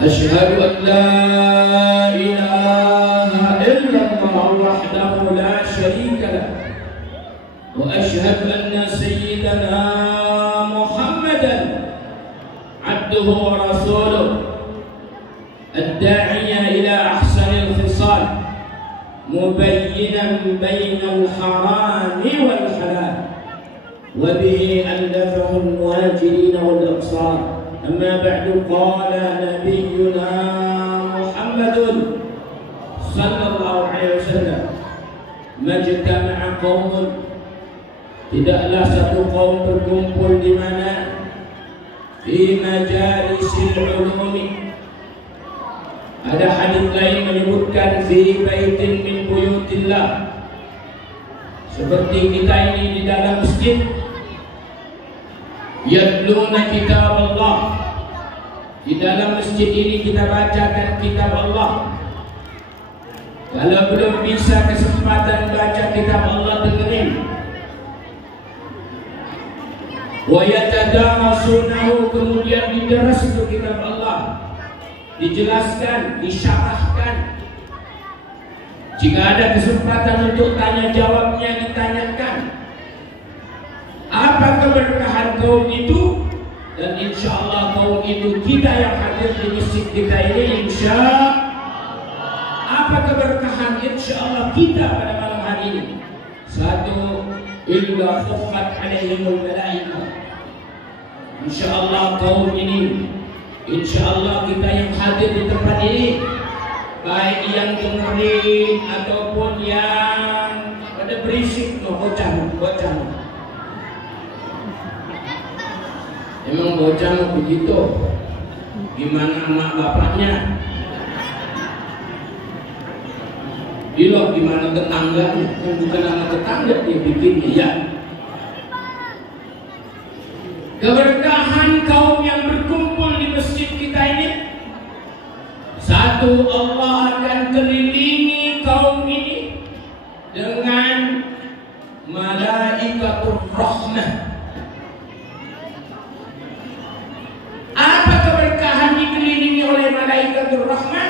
أشهد أن لا إله إلا الله وحده لا شريك له وأشهد أن سيدنا محمدا عبده ورسوله الداعي إلى أحسن الخصال مبينا بين الحرام والحلال وبه ألفه المهاجرين والأنصار. أما بعد قال نبينا محمد صلى الله عليه wasallam, majtama'a qaumun, tidaklah satu kaum berkumpul di mana fi majalisil ulumi. Ada hadis lain menyebutkan fi baitin min buyutillah, seperti kita ini di dalam masjid, yatluna kitab Allah. Di dalam masjid ini kita bacakan kitab Allah. Kalau belum bisa kesempatan baca kitab Allah, dengerin. Wa yatadarasunahu, kemudian dideras itu kitab Allah, dijelaskan, disyarahkan. Jika ada kesempatan untuk tanya jawabnya, ditanyakan. Apa keberkahan kaum itu? Dan insya Allah kaum itu kita yang hadir di masjid kita ini, insya apa keberkahan insya Allah kita pada malam hari ini? Satu, illa khuffat alaihimul malaikah. Insya Allah kaum ini, insya Allah kita yang hadir di tempat ini, baik yang dengerin ataupun yang pada berisik, bocah. Emang bocah begitu? Gimana anak bapaknya? Gila, gimana tetangganya? Bukan anak tetangga dia bikinnya ya. Keberkahan kaum yang berkumpul di masjid kita ini, satu, Allah akan kelilingi kaum ini dengan malaikatur rahmah. Apa keberkahan dikelilingi oleh malaikatur rahmah?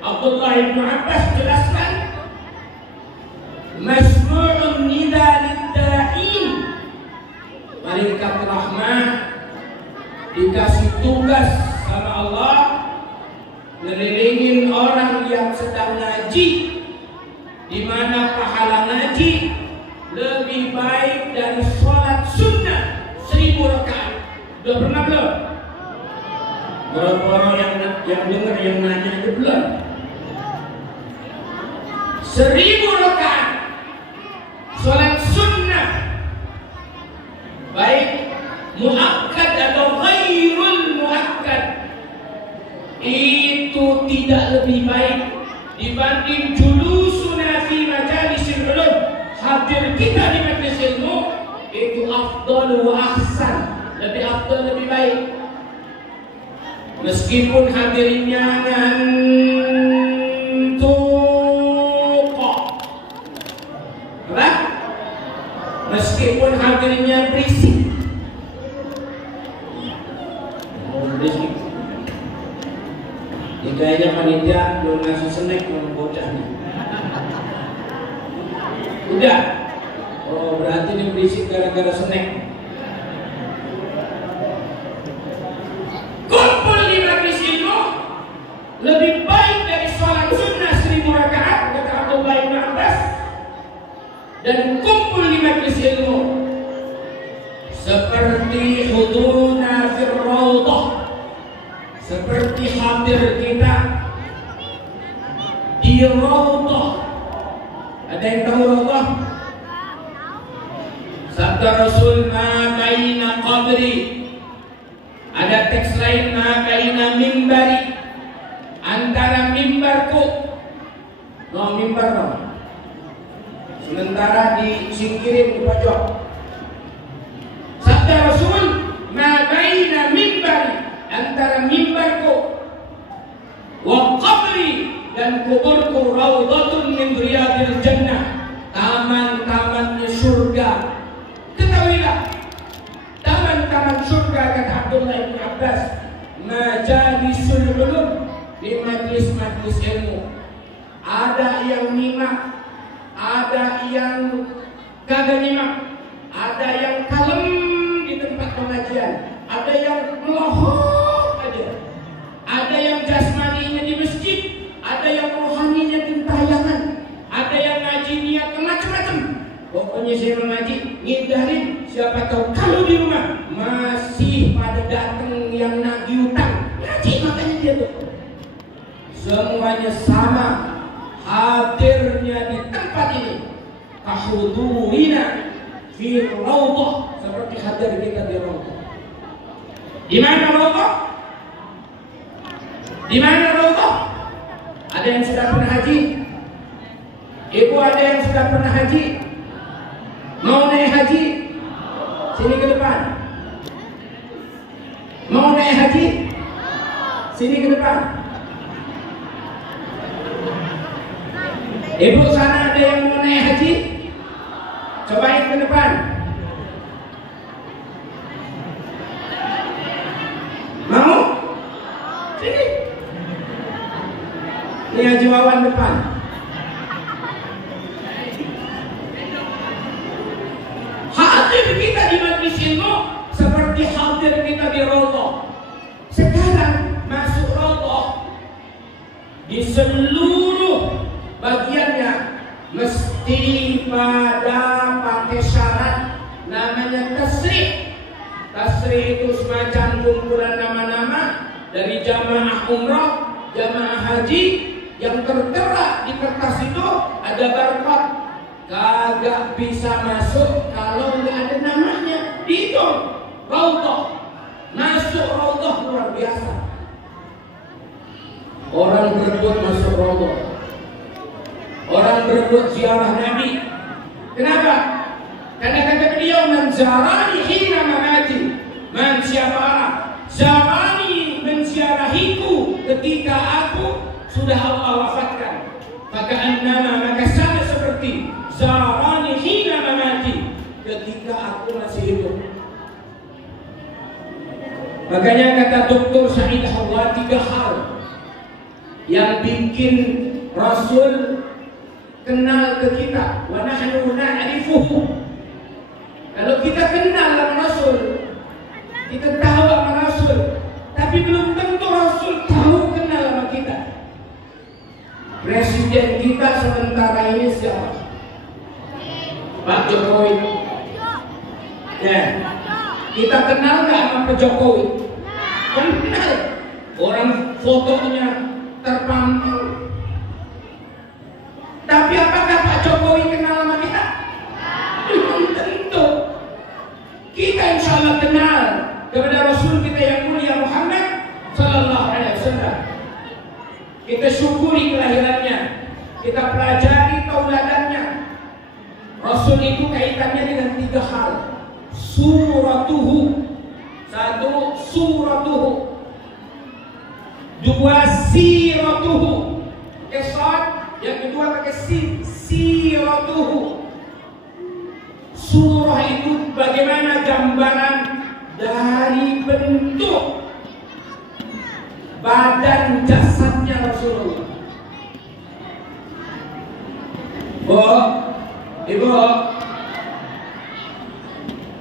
Abdullah bin Abbas jelaskan, masmu'un nida lidda'in. Malaikat rahmah dikasih tugas sama Allah ngelilingin orang yang sedang ngaji, di mana pahala ngaji lebih baik dari sholat sunnah 1000 rakaat. Udah pernah belum? Orang-orang yang dengar, yang nanya itu belum. 1000 rakaat sholat sunnah, baik muakkad atau ghairul muakkad, itu tidak lebih baik dibanding julusuna fi majalisil ulum. Hadir kita di majelis ilmu itu afdal wa ahsan, lebih afdal, lebih baik. Meskipun hadirnya ngantuk, meskipun hadirnya berisik. Kayaknya panitia belum ngasih snack sama bocahnya. Udah. Oh, berarti ini berisik gara-gara snack. Kumpul di majelis ilmu lebih baik dari sholat sunnah 1000 rakaat, kata Abdullah bin Abbas. Dan kumpul di majelis ilmu seperti huduruna fir raudhah, seperti hadir kita di raudhah. Ada yang tahu raudhah? Sabda Rasul, ma baina qabri. Ada teks lain, ma baina mimbari, antara mimbarku. No mimbar no. Sementara disingkirin di pojok. Sabda Rasul, ma baina mimbari, antara mimbarku wa qabri, dan kuburku, raudhatun min riyadil jannah, taman-tamannya surga. Ketahuilah, taman-taman surga surga, kata Abdullah bin Abbas, majalisul ulum, di majlis-majlis ilmu. Ada yang nyimak, ada yang kagak nyimak, ada yang kalem di tempat pengajian, ada yang melohot aja, ada yang jasmaninya di masjid, ada yang rohaninya di tayangan, ada yang ngaji niat macam-macam. Pokoknya saya mengaji, ngindarin. Siapa tahu kalau di rumah masih pada datang yang nagih utang, ngaji makanya dia tuh. Semuanya sama hadirnya di tempat ini. Kahudurina fi raudhah, seperti hadir kita di raudhah. Di mana raudhah? Di mana raudhah? Ada yang sudah pernah haji? Ibu ada yang sudah pernah haji? Mau naik haji? Sini ke depan. Mau naik haji? Sini ke depan. Ibu sana ada yang mau naik haji? Cobain ke depan. Mau? Sini. Ini Haji Wawan depan. Hadir kita di majlis ilmu seperti hadir kita di raudhah. Sekarang masuk raudhah, di seluruh bagiannya mesti pada pakai syarat namanya tasrih. Tasrih itu semacam kumpulan nama-nama dari jamaah umrah, jamaah haji yang tertera di kertas itu ada barcode. Kagak bisa masuk kalau nggak ada namanya. Dihitung raudhah, masuk raudhah luar biasa. Orang berebut masuk raudhah, orang berebut ziarah Nabi. Kenapa? Karena kata beliau, man zarani hina mamati, man siapa zarani menziarahiku ketika aku sudah Allah wafatkan, maka annama, maka sama seperti zarani hina mamati, ketika aku masih hidup. Makanya kata Dr. Said Hawa, 3 hal yang bikin Rasul kenal ke kita. Wa nahnu na'rifuhu. Kalau kita kenal sama Rasul, kita tahu sama Rasul, tapi belum tentu Rasul tahu kenal sama kita. Presiden kita sementara ini siapa? Pak Jokowi. Ya, kita kenal nggak sama Pak Jokowi? Kenal. Orang fotonya terpampang. Tapi apakah Pak Jokowi kenal sama kita? Belum tentu. Kita insya Allah kenal kepada Rasul kita yang mulia Muhammad Sallallahu Alaihi Wasallam. Kita syukuri kelahirannya, kita pelajari tauladannya. Rasul itu kaitannya dengan 3 hal. Suratuhu, 1 suratuhu, 2 siratuhu, kesad, yang kedua pakai sin, siratuhu. Surah itu bagaimana gambaran dari bentuk badan jasadnya Rasulullah. Bu, Ibu,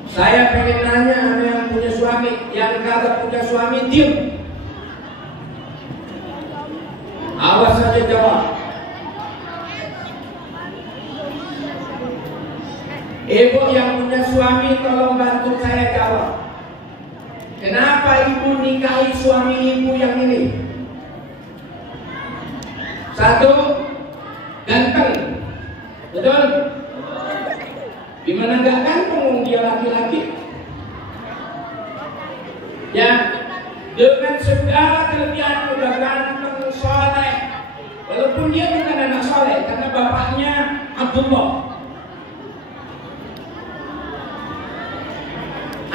saya pengen nanya sama yang punya suami, yang kagak punya suami diam. Awas saja jawab. Ibu yang punya suami tolong bantu saya jawab. Kenapa ibu nikahi suami ibu yang ini? 1, ganteng. Betul? Gimana gak ganteng dia laki-laki? Ya, dengan segala kelebihan udah ganteng, soleh. Walaupun dia bukan anak soleh, karena bapaknya Abdullah.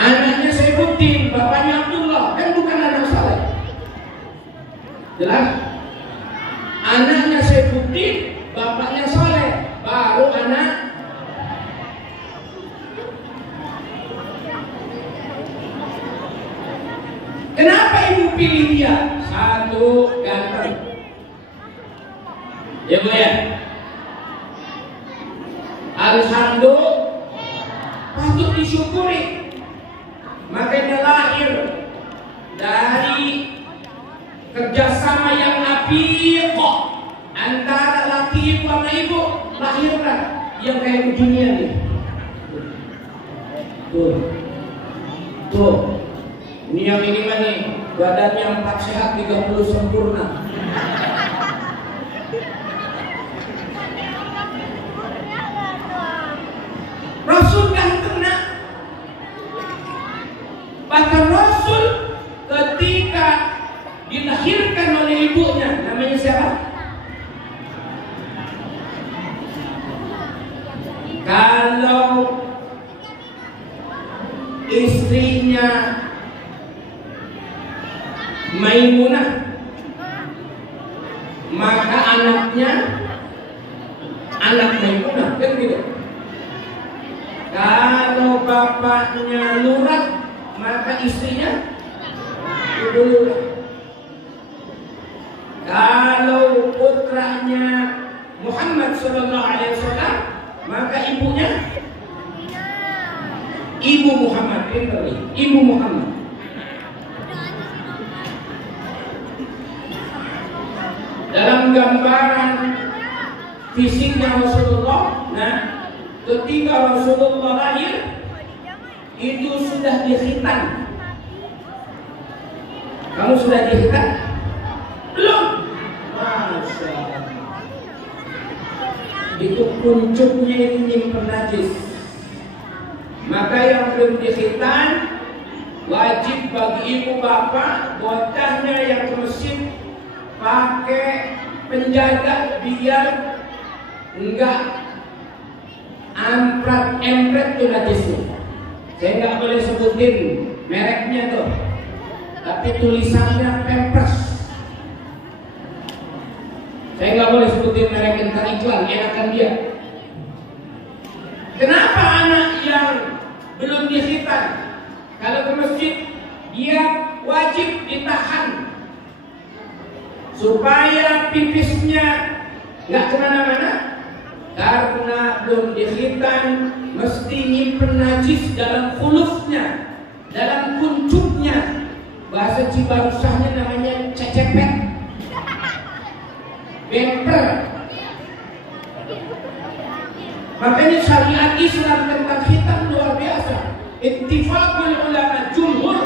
Anaknya Saifuddin, bapaknya Abdullah, kan bukan anak soleh. Jelas? Anaknya Saifuddin, bapaknya soleh, baru anak. Kenapa ibu pilih dia? Satu, ganteng. Ya Bu ya. Alhamdulillah, patut disyukuri. Makanya lahir dari kerjasama yang apik antara laki ibu sama ibu, lahirlah yang kayak beginian nih. Tuh, ini yang ini mah nih, badannya 4 sehat 30 sempurna. Rasul ganteng nak. Bahkan Rasul ketika dilahirkan oleh ibunya, namanya siapa? Kalau istrinya Maimunah, maka anaknya anak Maimunah, kan gitu. Kalau bapaknya Lurah, maka istrinya Ibu Lurah. Kalau putranya Muhammad SAW, maka ibunya Ibu Muhammad. Ibu Muhammad. Dalam gambaran fisiknya Rasulullah, nah, ketika Rasulullah lahir itu sudah dikhitan. Kamu sudah dikhitan? Belum. Masya Allah. Itu kuncupnya ini nyimpen najis. Maka yang belum dikhitan wajib bagi ibu bapak bocahnya yang ke masjid pakai penjaga biar enggak empret tuh najisnya. Saya nggak boleh sebutin mereknya tuh, tapi tulisannya Pampers. Saya nggak boleh sebutin merek, entar iklan, enakan dia. Kenapa anak yang belum dikhitan kalau ke masjid dia wajib ditahan supaya pipisnya nggak kemana-mana? Karena belum dikhitan mesti nyimpen najis dalam khulufnya, dalam kuncupnya. Bahasa Cibarusahnya namanya cecepet, bemper. Makanya syariat Islam tentang khitan luar biasa. Ittifaqul ulama jumhur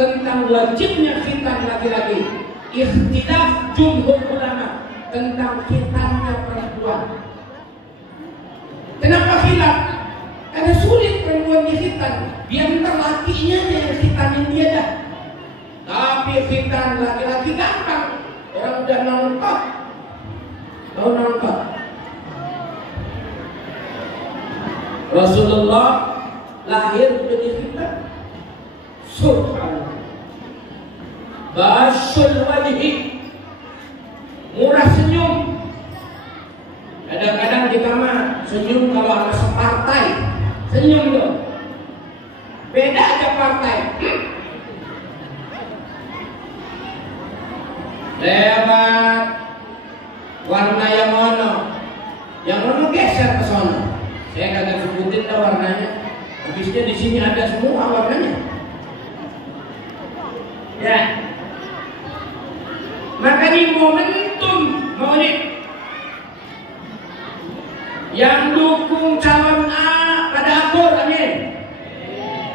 tentang wajibnya khitan laki-laki. Ikhtilaf jumhur ulama tentang khitannya perempuan. Kenapa khilaf? Karena sulit perempuan dikhitan. Dia minta lakinya yang khitanin dia dah. Tapi khitan laki-laki gampang. Orang udah nonton. Tahu nonton? Rasulullah lahir udah dikhitan. Subhanallah. Basyul wajhi, murah senyum. Kadang-kadang kita mah senyum kalau ada separtai, senyum dong. Beda aja partai. Lewat warna yang ono geser ke sono. Saya kagak sebutin dah warnanya. Habisnya di sini ada semua warnanya. Ya. Maka ini momentum mau nih. Yang dukung calon A pada akur, amin.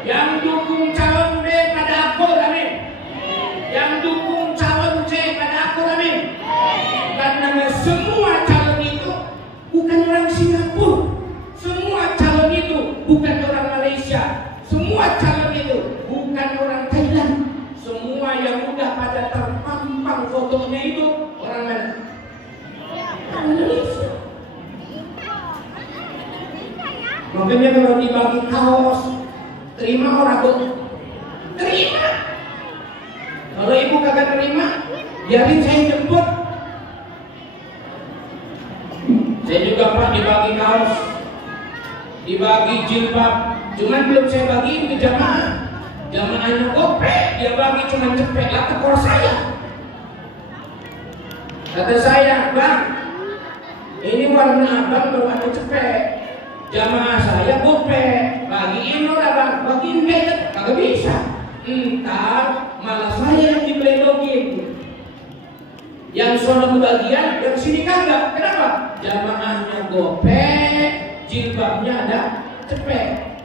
Yang dukung calon B pada akur, amin. Yang dukung calon C pada akur, amin. Karena semua calon itu bukan orang Singapura. Semua calon itu bukan orang Malaysia. Semua calon itu bukan orang Thailand. Semua yang udah pada terpampang fotonya itu orang mana? Orang Indonesia. Makanya kalau dibagi kaos, terima orang tuh? Terima. Kalau ibu kagak terima, biarin saya jemput. Saya juga pernah dibagi kaos, dibagi jilbab, cuman belum saya bagiin ke jamaah. Jamaahnya gope, dia bagi cuma cepet. Lah tekor saya. Kata saya, bang, ini warna abang baru ada cepet. Jamaah saya gope, bagiin lah bang, bagiin kayak kagak bisa. Entar malah saya yang dibeledokin. Yang sono kebagian, yang sini kagak. Kenapa? Jamaahnya gope, jilbabnya ada cepet.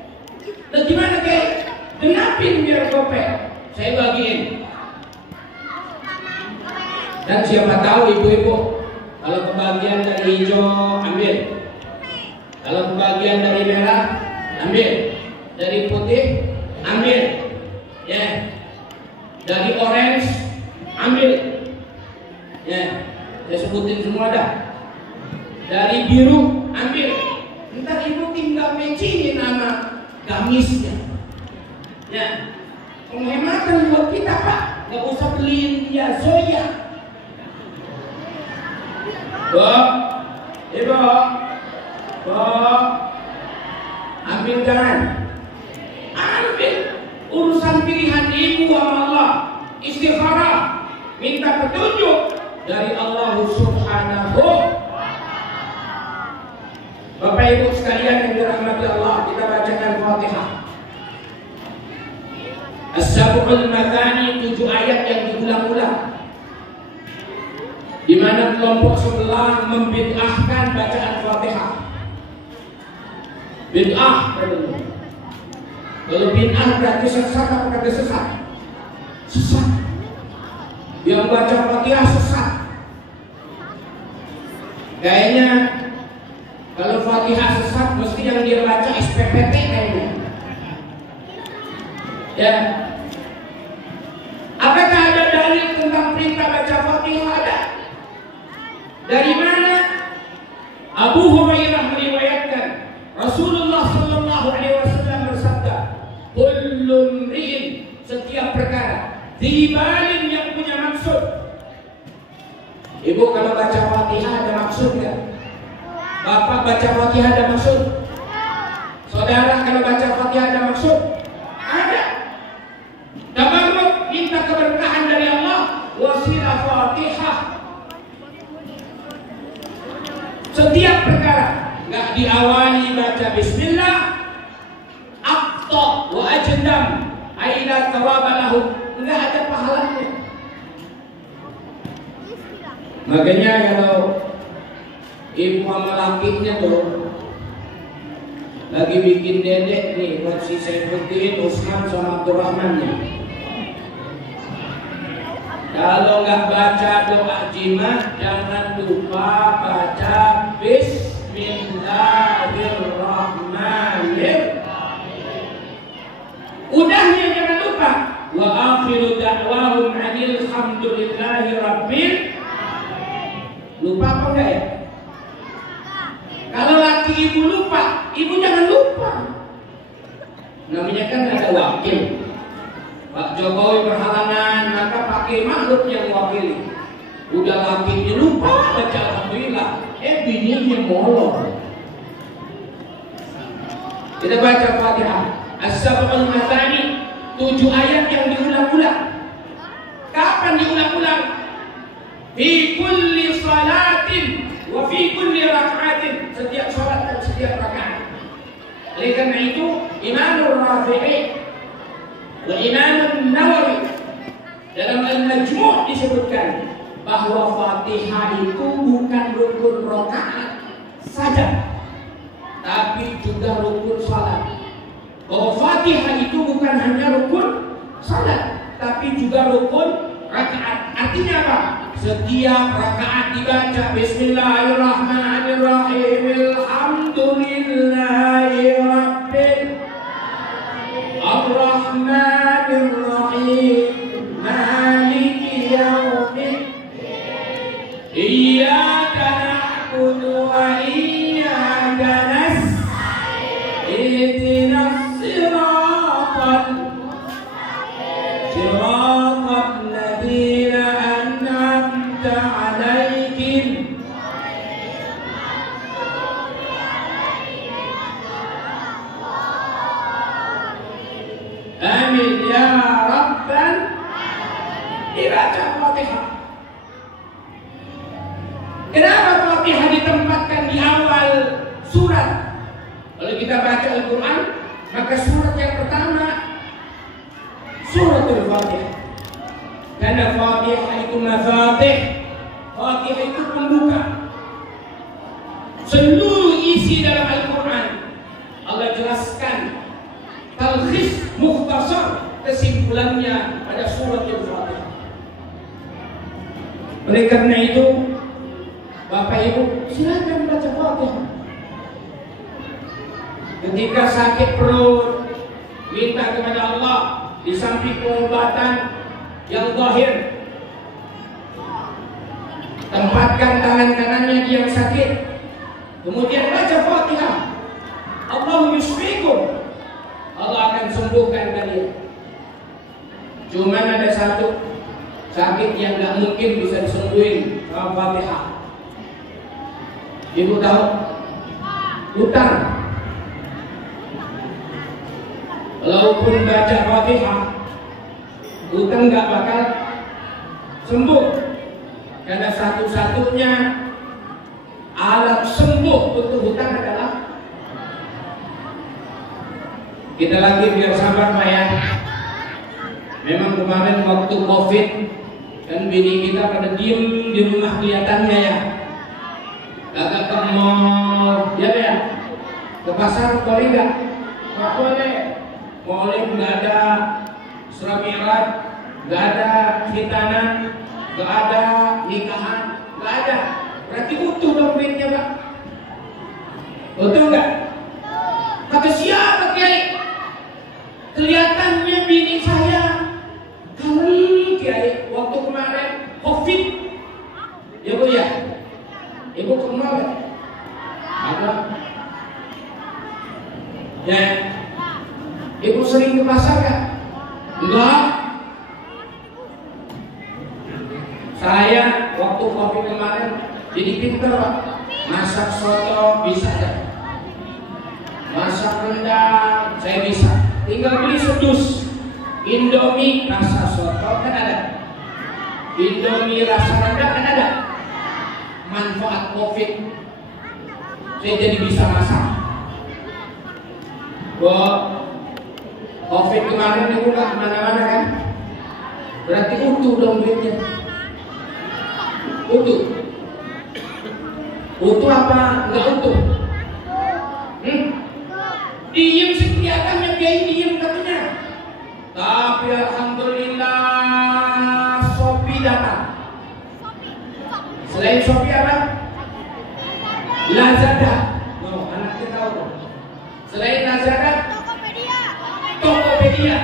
Nah gimana kek? Genapin biar gope. Saya bagiin. Dan siapa tahu ibu-ibu, kalau kebagian dari hijau ambil, kalau kebagian dari merah ambil, dari putih ambil, ya, dari orange ambil, ya, saya sebutin semua dah. Dari biru ambil. Ntar ibu tinggal mecinin nama gamisnya, ya, penghematan buat kita pak, nggak usah beliin dia Zoya. Bu, ibu, bu, ambil jangan, ambil urusan pilihan ibu sama Allah, istikharah, minta petunjuk dari Allah Subhanahu. Bapak Ibu sekalian yang dirahmati Allah, kita bacakan Fatihah. As-Sab'ul Mathani, 7 ayat yang diulang-ulang, di mana kelompok sebelah membid'ahkan bacaan Fatihah. Bid'ah, kalau bid'ah berarti sesat apa kata sesat? Sesat. Yang baca Fatihah sesat. Kayaknya kalau Fatihah sesat, mesti yang dia baca SPPT kayaknya. Ya. Apakah ada dalil tentang perintah baca Fatihah? Ada. Dari mana? Abu Hurairah meriwayatkan Rasulullah sallallahu alaihi wasallam bersabda, "Kullu mri'in," setiap perkara, "dzibalin," yang punya maksud. Ibu kalau baca Fatihah ada maksud enggak? Bapak baca Fatihah ada maksud? Saudara kalau baca Fatihah ada maksud? Ada. Tabarruk, minta keberkahan dari Allah, wasilah Fatihah. Setiap perkara nggak diawali baca Bismillah, aqta wa ajdam, aila tawabalahu, nggak ada pahalanya. Makanya kalau ibu sama lakinya tuh lagi bikin dedek nih buat si Saifuddin, Usman sama Abdurrahman nih. Kalau nggak baca doa jimah, jangan lupa baca Bismillahirrahmanirrahim. Udahnya jangan lupa. Wa akhiru da'wahum anil hamdulillahi rabbil. Lupa apa enggak ya? Kalau laki ibu lupa, ibu jangan lupa. Namanya kan ada wakil. Pak Jokowi berhalangan, maka pakai makhluk yang wakili. Udah lakinya lupa baca alhamdulillah, bininya molor. Kita baca Fatihah. As-Sab'ul Mathani, 7 ayat yang diulang-ulang. Kapan diulang-ulang? Fi kulli salatin wa fi kulli rak'atin, setiap salat dan setiap rakaat. Oleh karena itu Imam Rafi'i wa Imam Nawawi dalam Al-Majmu' disebutkan bahwa Fatihah itu bukan rukun rakaat saja, tapi juga rukun salat. Bahwa Fatihah itu bukan hanya rukun salat, tapi juga rukun rakaat. Artinya apa? Setiap rakaat dibaca Bismillahirrahmanirrahim, alhamdulillahi rabbil arrahmanirrahim, maliki yaumiddin, iyyaka na'budu wa iyyaka nasta'in, ihdinas siratal ladzina an'amta 'alaihim. Amin ya Rabbal. Dibaca Fatihah. Kenapa Fatihah ditempatkan di awal surat? Kalau kita baca Al-Quran, maka surat yang pertama suratul Fatihah. Karena Fatihah itu mafatih, Fatihah itu pembuka. Seluruh isi dalam Al-Quran Allah jelaskan, talkhis, mukhtasar, kesimpulannya pada suratul Fatihah. Oleh karena itu, Bapak Ibu silakan baca Fatihah. Ketika sakit perut, minta kepada Allah di samping pengobatan yang zahir. Tempatkan tangan kanannya di yang sakit, kemudian baca Fatihah. Allah yusfikum, Allah akan sembuhkan kalian. Cuman ada satu sakit yang gak mungkin bisa disembuhin sama Fatihah. Ibu tahu? Utang. Walaupun baca Fatihah, utang gak bakal sembuh. Karena satu-satunya alat sembuh untuk hutang adalah, kita lagi biar sabar Pak ya. Memang kemarin waktu Covid kan bini kita pada diem di rumah kelihatannya ya. Kagak ke mall, ya. Ke pasar boleh nggak? Nggak boleh. Boleh nggak ada Isra Mi'raj, nggak ada khitanan, nggak ada nikahan, nggak ada. Berarti utuh dong duitnya Pak. Betul nggak? Kata siapa Kiai? Kelihatannya bini saya kali Kiai waktu kemarin Covid. Ya Bu ya. Ibu ke mall nggak? Ada. Ya. Ibu sering ke pasar nggak? Enggak. Saya waktu Covid kemarin jadi pinter Pak. Masak soto bisa deh. Masak rendang saya bisa. Tinggal beli sedus. Indomie rasa soto kan ada. Indomie rasa rendang kan ada. Manfaat Covid saya jadi bisa masak. Covid kemarin itu nggak kemana-mana kan? Berarti utuh dong duitnya. Utuh. Utuh apa nggak utuh? Diem sih kelihatannya Kiai diem katanya. Tapi alhamdulillah Shopee datang. Selain Shopee apa? Lazada. No, anak kita tahu. Selain Lazada, Tokopedia.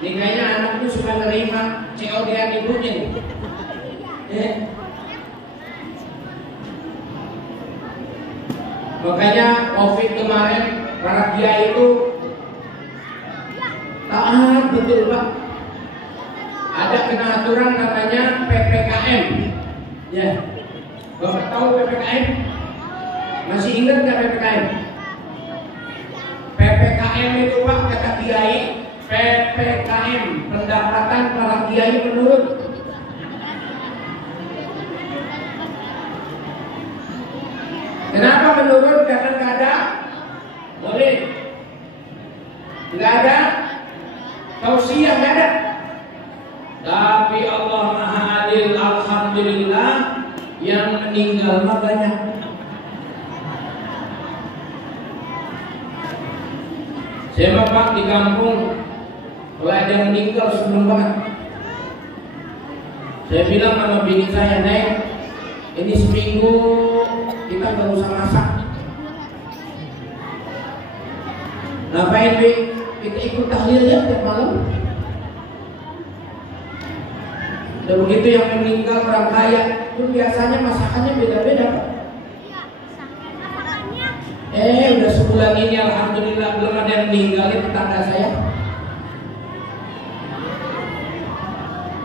Ini kayaknya anakku suka nerima COD-an ibunya nih. Makanya Covid kemarin para kiai itu taat betul Pak. Ada kena aturan namanya PPKM. Ya, Bapak tahu PPKM? Masih ingat nggak PPKM? PPKM itu Pak kata kiai, PPKM pendapatan para kiai menurun. Kenapa menurun? Karena nggak ada, boleh, nggak ada tausiah, nggak ada. Tapi Allah Maha Adil, alhamdulillah, yang meninggal mah banyak. Saya Pak di kampung, kalau ada yang meninggal sebelum banget. Saya bilang sama bini saya, Neng, ini seminggu kita nggak usah masak. Ngapain Bi? Kita ikut tahlil ya tiap malam. Dan begitu yang meninggal orang kaya, itu biasanya masakannya beda-beda Pak. Udah sebulan ini alhamdulillah belum ada yang meninggalin tetangga saya.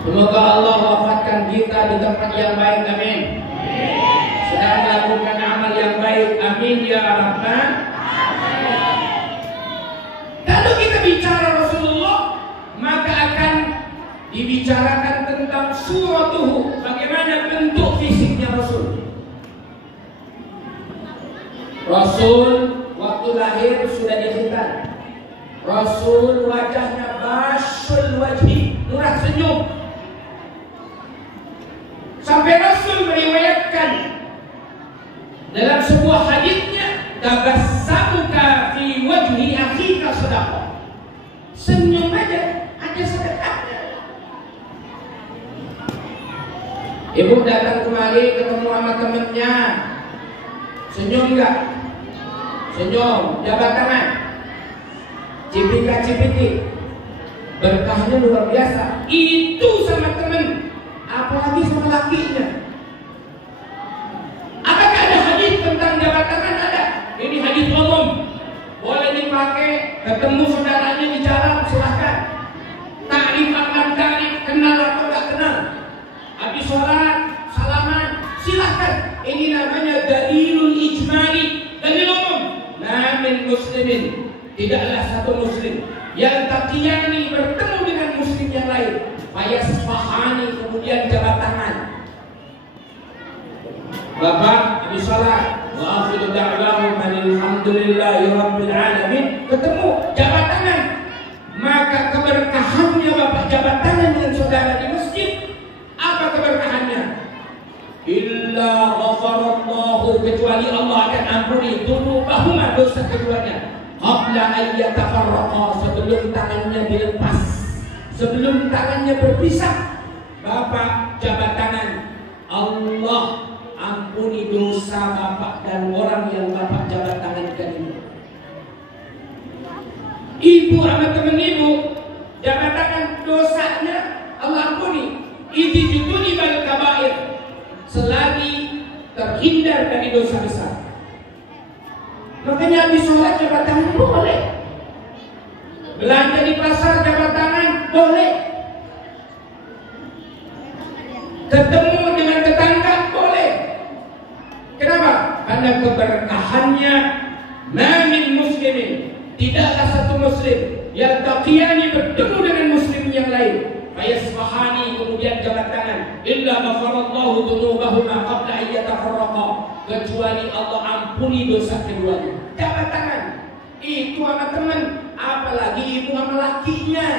Semoga Allah wafatkan kita di tempat yang baik, amin. Sedang melakukan amal yang baik, amin ya Rabbal. Kalau kita bicara Rasulullah dibicarakan tentang suratuhu, bagaimana bentuk fisiknya Rasul. Rasul waktu lahir sudah dikhitan. Rasul wajahnya basyul wajhi, murah senyum. Sampai Rasul meriwayatkan dalam sebuah hadisnya, tabassamuka fi wajhi akhika sadaqah. Senyum aja ada sedekahnya. Ibu datang kemari ketemu sama temennya, senyum enggak? Senyum, jabat tangan, cipika-cipiki, berkahnya luar biasa. Itu sama temen, apalagi sama lakinya. Apakah ada hadis tentang jabat tangan? Ada. Ini hadis umum, boleh dipakai. Ketemu saudaranya di jalan, silahkan. Ta'rif akan ta'rif, kenal atau tidak kenal. Habis sholat, salaman, silahkan. Ini namanya dalilul ijmali, dalil umum. Namin muslimin, tidaklah satu muslim yang taqiyani bertemu dengan muslim yang lain, fayasfahani, kemudian jabat tangan. Bapak habis sholat, wa akhiru da'wahum alhamdulillahi rabbil alamin, ketemu jabat tangan. Maka keberkahannya Bapak jabat tangan dengan saudara di masjid, apa keberkahannya? Illa ghafarallahu, kecuali Allah akan ampuni dzunubahuma, dosa keduanya, qabla an yatafarraqa, sebelum tangannya dilepas, sebelum tangannya berpisah. Bapak jabat tangan, Allah ampuni dosa Bapak dan orang yang Bapak jabat tangankan ini. Ibu sama teman ibu jabat tangan, dosanya Allah ampuni. Itu judul ibal kabair, selagi terhindar dari dosa besar. Makanya habis sholat jabat tangan boleh, belanja di pasar jabat tangan boleh, ketemu dengan tetangga boleh. Kenapa? Karena keberkahannya. Mamin muslimin, tidaklah satu muslim yang taqiyani bertemu dengan muslim yang lain, fayasfahani, kemudian jabat tangan, illa ghafarallahu dzunubahuma qabla an yatafarraqa, kecuali Allah ampuni dosa keduanya. Jabat tangan itu sama teman, apalagi ibu sama lakinya.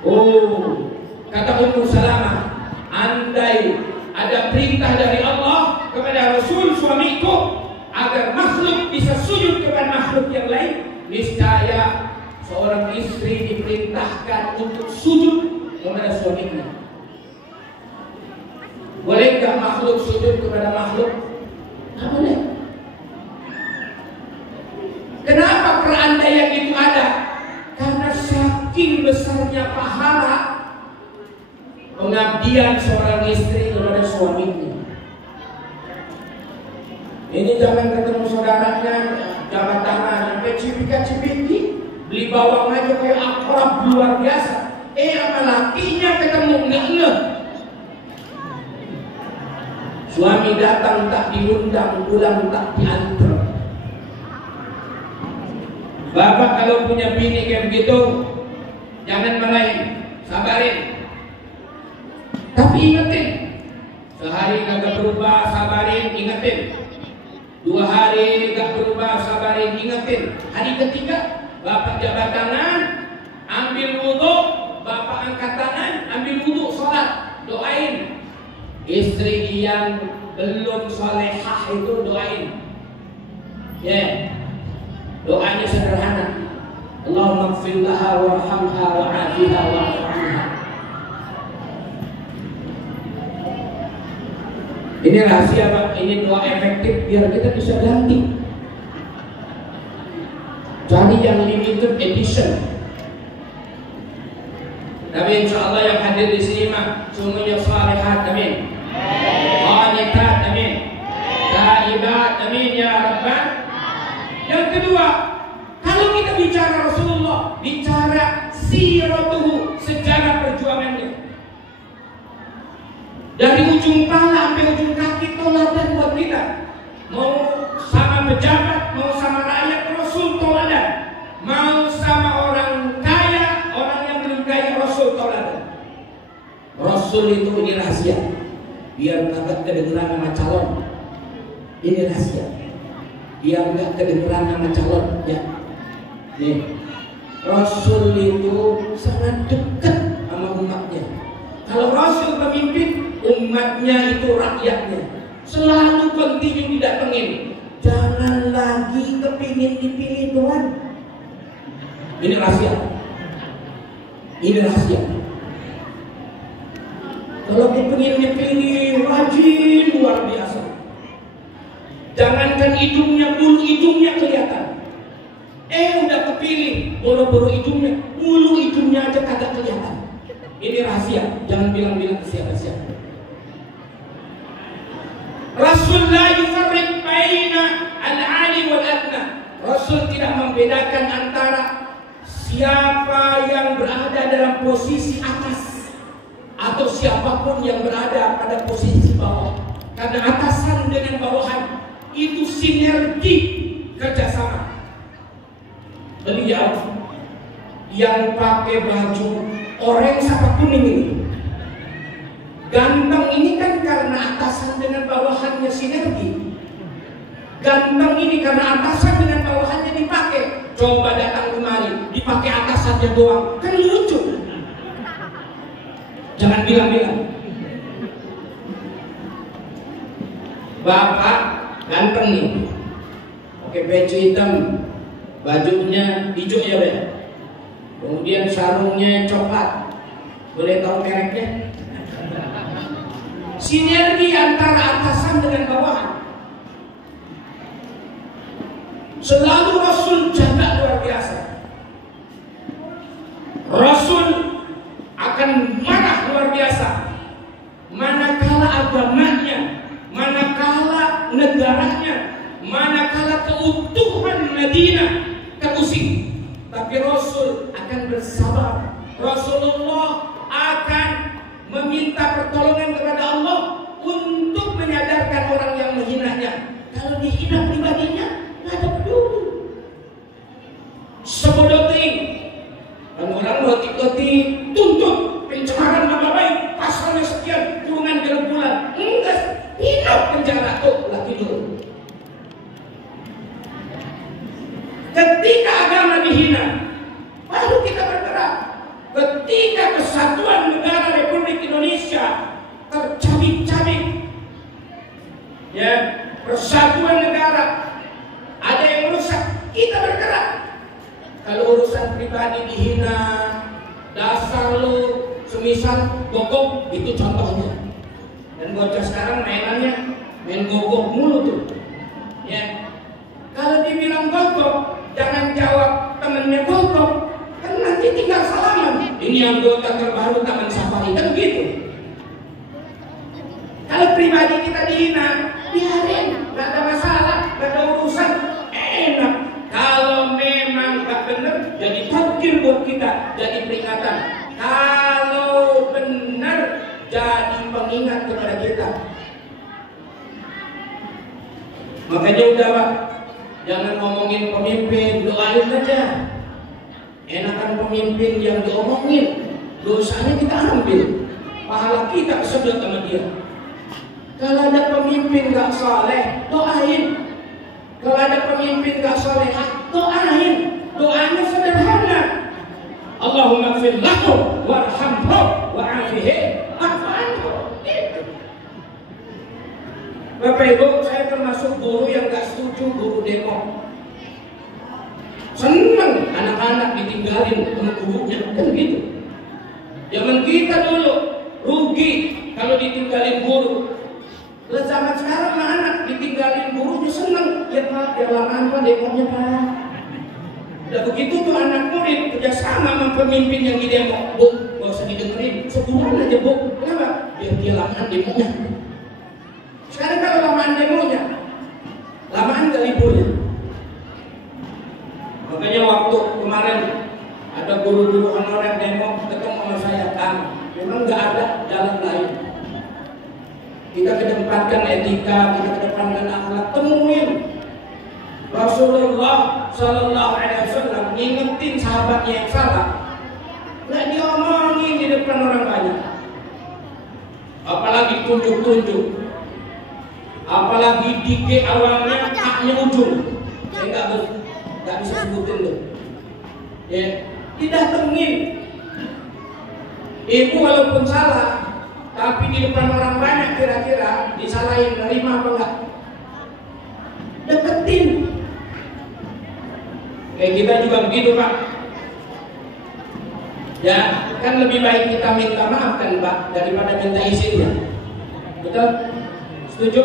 Oh, kata Ummu Salamah, andai ada perintah dari Allah kepada Rasul suamiku agar makhluk bisa sujud kepada makhluk yang lain, niscaya seorang istri diperintahkan untuk sujud kepada suaminya. Boleh nggak makhluk sujud kepada makhluk? Nggak boleh. Kenapa keandaian itu ada? Karena saking besarnya pahala pengabdian seorang istri kepada suaminya. Ini jangan ketemu saudaranya jabat tangan, sampai cipika-cipiki, beli bawang aja kayak akrab luar biasa. Sama lakinya ketemu ngeh-ngeh. Suami datang tak diundang, pulang tak diantar. Bapak kalau punya bini kayak begitu, jangan marahin, sabarin. Tapi ingetin, sehari kagak berubah, sabarin, ingetin. 2 hari gak berubah, sabarin, ingetin. Hari ketiga, Bapak jabat tangan, ambil wudhu, Bapak angkat tangan, ambil wudhu, sholat, doain. Istri yang belum solehah itu doain. Doanya sederhana. Allahumma ighfir laha warhamha wa'afiha wa'fu anha. Ini rahasia Pak, ini doa efektif biar kita bisa ganti. Cari yang limited edition. Tapi insya Allah yang hadir di sini mah semuanya salihat, amin. Qanitat, amin. Taibat, amin ya Rabbal. Yang kedua, kalau kita bicara Rasulullah, bicara siratuhu, sejarah perjuangannya. Dari ujung pala sampai ujung kaki toladan buat kita. Mau sama pejabat, mau sama rakyat, Rasul toladan. Mau sama orang kaya, orang yang belum kaya, Rasul Rasul itu ini rahasia, biar kagak kedengeran nama calon. Ini rahasia, biar nggak kedengeran nama calon. Ya, nih, Rasul itu sangat dekat sama umatnya. Kalau Rasul pemimpin, umatnya itu rakyatnya. Selalu continue didatengin. Jangan lagi kepingin dipilih Tuhan. Ini rahasia. Ini rahasia. Kalau kepingin dipilih, rajin luar biasa. Jangankan hidungnya, bulu hidungnya kelihatan. Udah kepilih, boro-boro hidungnya, bulu hidungnya aja kagak kelihatan. Ini rahasia, jangan bilang-bilang ke siapa-siapa. Rasul la yufarriq baina al-'ali wal adna. Rasul tidak membedakan antara siapa yang berada dalam posisi atas atau siapapun yang berada pada posisi bawah. Karena atasan dengan bawahan itu sinergi kerjasama. Beliau yang pakai baju oranye sama kuning ini, ganteng ini kan karena atasan dengan bawahannya sinergi. Ganteng ini karena atasan dengan bawahannya dipakai. Coba datang kemari, dipakai atasannya doang, kan lucu. Jangan bilang-bilang. Bapak ganteng nih, pakai baju hitam, bajunya hijau ya Be. Kemudian sarungnya coklat. Boleh tahu mereknya? Sinergi antara atasan dengan bawahan. Selalu Rasul jaga luar biasa. Rasul akan marah luar biasa manakala agamanya, manakala negaranya, manakala keutuhan Madinah terusik. Tapi Rasul akan bersabar. Rasulullah akan meminta pertolongan kepada Allah untuk menyadarkan orang yang menghinanya. Kalau dihina pribadinya, nggak ada peduli. Sebodoh ting. Dan orang roti-roti tuntut pencemaran nama baik, pasalnya sekian, kurungan 3 bulan. Enggak, hidup penjara tuh lagi dulu. Ketika agama dihina, baru kita bergerak. Ketika kesatuan negara Republik Indonesia tercabik-cabik, ya, persatuan negara ada yang rusak, kita bergerak. Kalau urusan pribadi dihina, dasar lu, semisal gogok, itu contohnya. Dan bocah sekarang mainannya main gogok mulu tuh, ya. Kalau dibilang gogok, jangan jawab temennya gogok, kan nanti tinggal salaman. Ini anggota terbaru Taman Safari, kan gitu. Kalau pribadi kita dihina, biarin, gak ada masalah, gak ada urusan, enak. Kalau memang gak bener, jadi takdir buat kita, jadi peringatan. Kalau benar, jadi pengingat kepada kita. Makanya udah Pak, jangan ngomongin pemimpin, doain aja. Enakan pemimpin yang diomongin, dosanya kita ambil, pahala kita kesedot sama dia. Kalau ada pemimpin gak saleh, doain. Kalau ada pemimpin gak saleh, doain. Doanya sederhana. Allahumma gfir lahu warhamhu wa'afihi wa'fu. Bapak Ibu, saya termasuk guru yang gak setuju guru demo. Senang anak-anak ditinggalin sama gurunya, kan gitu. Zaman kita dulu rugi kalau ditinggalin guru. Lah zaman sekarang anak ditinggalin gurunya senang. Ya Pak, ya lamaan Pak demonya Pak. Udah begitu tuh anak murid kerjasama sama pemimpin yang di demo. Bu, gak usah didengerin, sebulan aja Bu. Kenapa? Biar dia lamaan demonya. Sekarang kalau lamaan demonya, lamaan gak liburnya. Makanya waktu kemarin ada guru-guru honorer demo ketemu sama saya, Kang, memang gak ada jalan lain. Kita kedepankan etika, kita kedepankan akhlak, temuin. Rasulullah Sallallahu Alaihi Wasallam ngingetin sahabatnya yang salah, nggak diomongin di depan orang banyak. ditunjuk-tunjuk. Apalagi di G awalnya A-nya ujung. Saya nggak bisa sebutin tuh. Ya, didatengin. Ibu walaupun salah, tapi di depan orang banyak kira-kira disalahin, nerima apa enggak? Deketin. Kayak kita juga begitu, Pak. Ya, kan lebih baik kita minta maaf kan, Pak, daripada minta izinnya. Betul? Setuju?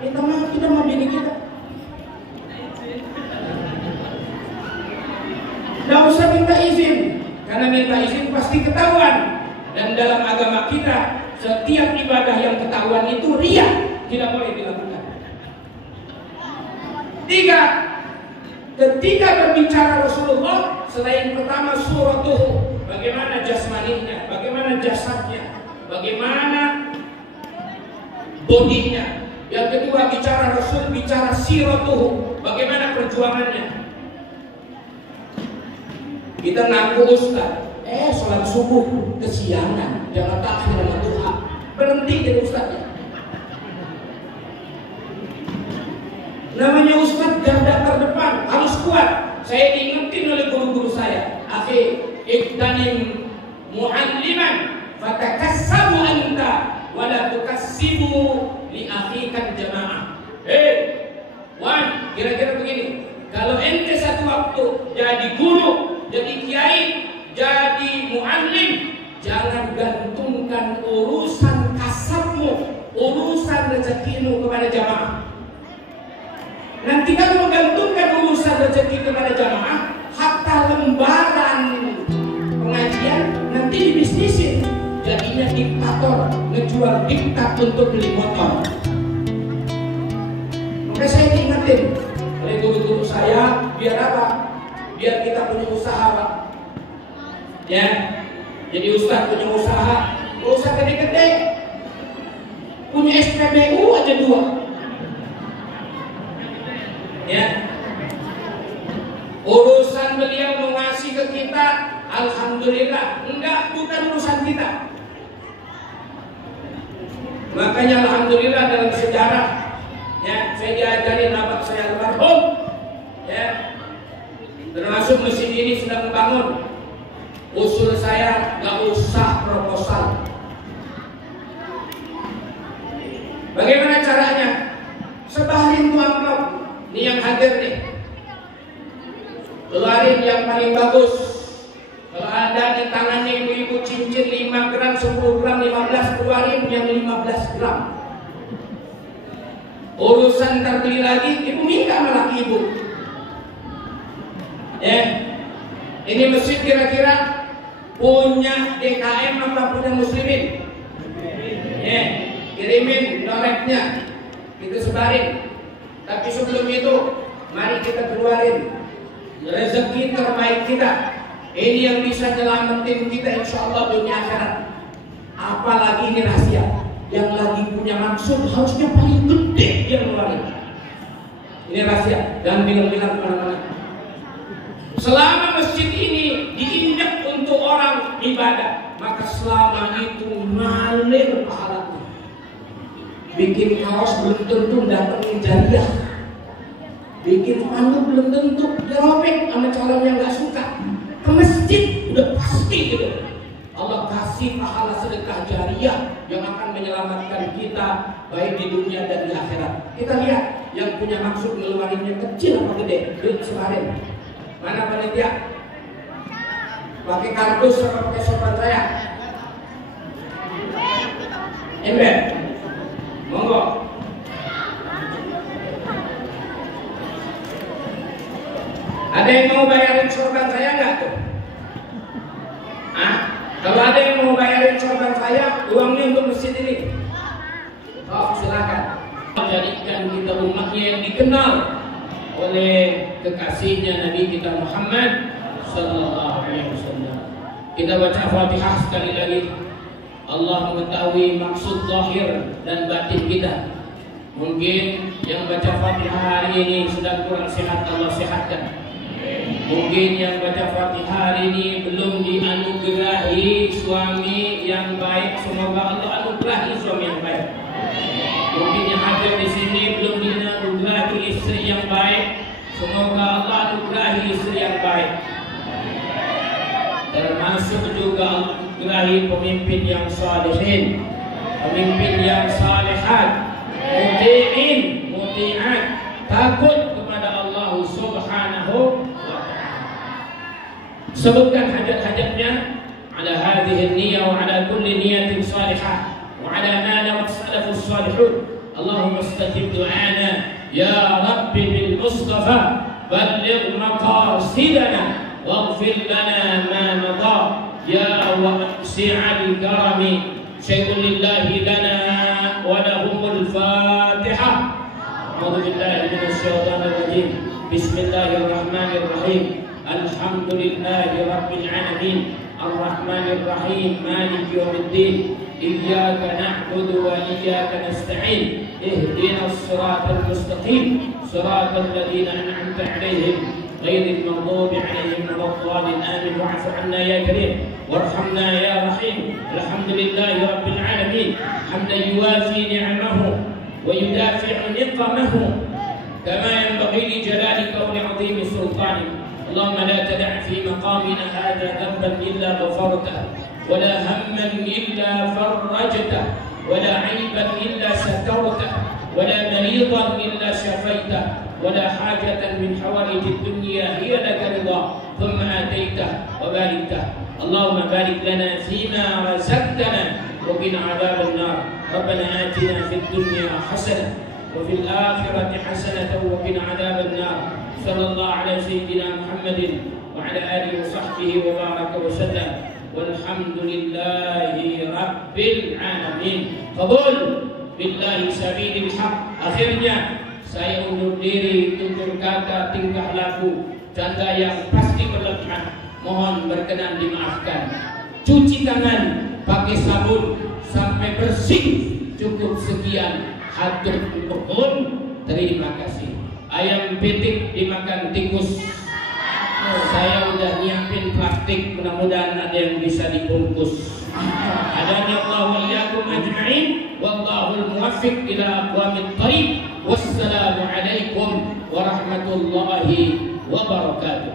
Minta maaf kita sama bini kita. Nggak usah minta izin, karena minta izin pasti ketahuan. Dan dalam agama kita, setiap ibadah yang ketahuan itu riya, tidak boleh dilakukan. 3. Ketika berbicara Rasulullah, selain pertama suratuhu, bagaimana jasmaninya, bagaimana jasadnya, bagaimana bodinya. Yang kedua bicara Rasul, bicara siratuhu, bagaimana perjuangannya. Kita ngaku ustaz, sholat subuh kesiangan, jangan takhir sama duha, berhenti jadi ustaznya. Namanya ustaz garda terdepan, harus kuat. Saya diingetin oleh guru-guru saya, akhi iktanim mu'alliman fatakassabu anta wala tukassibu li akhika jamaah. Wan, kira-kira begini, kalau ente satu waktu jadi guru, jadi kiai, jadi mu'allim, jangan gantungkan urusan kasabmu, urusan rezekimu kepada jamaah. Nanti kalau menggantungkan urusan rezeki kepada jamaah, hatta lembaran pengajian nanti dibisnisin, jadinya diktator, ngejual diktat untuk beli motor. Maka saya diingetin oleh guru-guru saya, biar apa? Biar kita punya usaha, Pak. Ya, jadi ustaz punya usaha, gak usah gede-gede. Punya SPBU aja 2. Ya, urusan beliau mau ngasih ke kita, alhamdulillah. Enggak, bukan urusan kita. Makanya alhamdulillah dalam sejarah, ya, saya diajarin abang saya almarhum, ya, termasuk mesin ini sedang membangun. Usul saya nggak usah proposal. Bagaimana caranya? Sebarin tuh amplop. Ini yang hadir nih, keluarin yang paling bagus. Kalau ada di tangannya ibu-ibu cincin 5 gram, 10 gram, 15, keluarin yang 15 gram. Urusan terbeli lagi, ibu minta sama laki ibu. Ya, ini mesin kira-kira punya DKM apa punya muslimin? Ya, kirimin noreknya, kita sebarin. Tapi sebelum itu, mari kita keluarin rezeki terbaik kita. Ini yang bisa nyelamatin kita insya Allah dunia akhirat. Apalagi ini rahasia. Yang lagi punya maksud harusnya paling gede dia ngeluarin. Ini rahasia, jangan bilang-bilang kemana-mana. Selama masjid ini diinjak untuk orang ibadah, maka selama itu ngalir pahalanya. Bikin kaos belum tentu datangin jariah, bikin panduk belum tentu dirobek sama calon yang gak suka. Ke masjid udah pasti gitu. Allah kasih pahala sedekah jariah yang akan menyelamatkan kita baik di dunia dan di akhirat. Kita lihat yang punya maksud ngeluarinnya kecil apa gede, yuk sebarin. Mana panitia? Pakai kardus apa pakai sopan saya? Ember. Monggo. Ada yang mau bayarin sorban saya nggak tuh? Kalau ada yang mau bayarin sorban saya, uangnya untuk masjid ini. Oh, silakan. Jadikan kita umatnya yang dikenal oleh kekasihnya Nabi kita Muhammad Sallallahu Alaihi Wasallam. Kita baca Fatihah sekali lagi. Allah mengetahui maksud zahir dan batin kita. Mungkin yang baca Fatihah hari ini sedang kurang sehat, Allah sehatkan. Mungkin yang baca Fatihah hari ini belum dianugerahi suami yang baik, semoga Allah anugerahkan. anugerahi suami yang baik. Mungkin yang hadir di sini belum dianugerahi istri yang baik. Semoga Allah anugerahi istri yang baik. Termasuk juga Allah anugerahi pemimpin yang salihin, pemimpin yang salihat, muti'in, muti'at, takut kepada Allah Subhanahu wa ta'ala. Sebutkan hajat-hajatnya ala hadhihi an-niyyah wa ala kulli niyatin salihah wa ala ma nawat salafus salihun. Allahumma istajib du'ana ya Rabbi bil Mustafa balligh maqasidana waghfir lana ma madha ya wasi'al karami syai'un lillahi lana wa lahumul Fatihah. A'udzu billahi minasy syaithanir rajim. Bismillahirrahmanirrahim. Alhamdulillahi rabbil alamin. Ar-Rahmanir Rahim. Maliki yaumiddin. Iyyaka na'budu wa iyyaka nasta'in. Ihdinas siratal mustaqim. Siratal ladzina an'amta 'alaihim ghairil maghdubi 'alaihim waladdallin. Amin. Wa'fu 'anna ya karim warhamna ya rahim. Alhamdulillahi rabbil alamin. Hamdan yuwafi ni'amahu wa yudafi'u niqamahu kama yanbaghi li jalali qawli 'azimi sultani. اللهم لا تدع في مقامنا هذا ذنبا إلا غفرته ولا هما إلا فرجته ولا عيبا إلا سترته ولا مريضا إلا شفيته ولا حاجة من حوائج الدنيا هي لك رضا ثم آتيته وباركته. اللهم بارك لنا فيما رزقتنا وقنا عذاب النار. ربنا آتنا في الدنيا حسنة وفي الآخرة حسنة وقنا عذاب النار. صلى الله على سيدنا محمد وعلى آله وصحبه وبارك وسلم والحمد لله رب العالمين. Qabul billahi sabilil haq. Akhirnya saya undur diri, tutur kata, tingkah laku, canda yang pasti berlebihan mohon berkenan dimaafkan. Cuci tangan pakai sabun sampai bersih, cukup sekian. Hatur nuhun, terima kasih. Ayam pitik dimakan tikus. Saya udah nyiapin plastik, mudah-mudahan ada yang bisa dibungkus. Adanya Allah wa iyyakum ajma'in. Wallahul muwaffiq ila aqwamit thariq. Wassalamu alaikum warahmatullahi wabarakatuh.